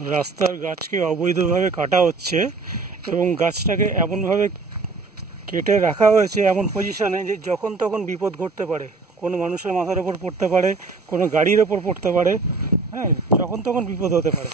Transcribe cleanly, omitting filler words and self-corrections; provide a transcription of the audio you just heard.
রাস্তার গাছকে অবৈধভাবে কাটা হচ্ছে এবং গাছটাকে এমনভাবে কেটে রাখা হয়েছে এমন পজিশনে যে যখন তখন বিপদ ঘটতে পারে, কোনো মানুষের মাথার ওপর পড়তে পারে, কোনো গাড়ির ওপর পড়তে পারে, হ্যাঁ, যখন তখন বিপদ হতে পারে।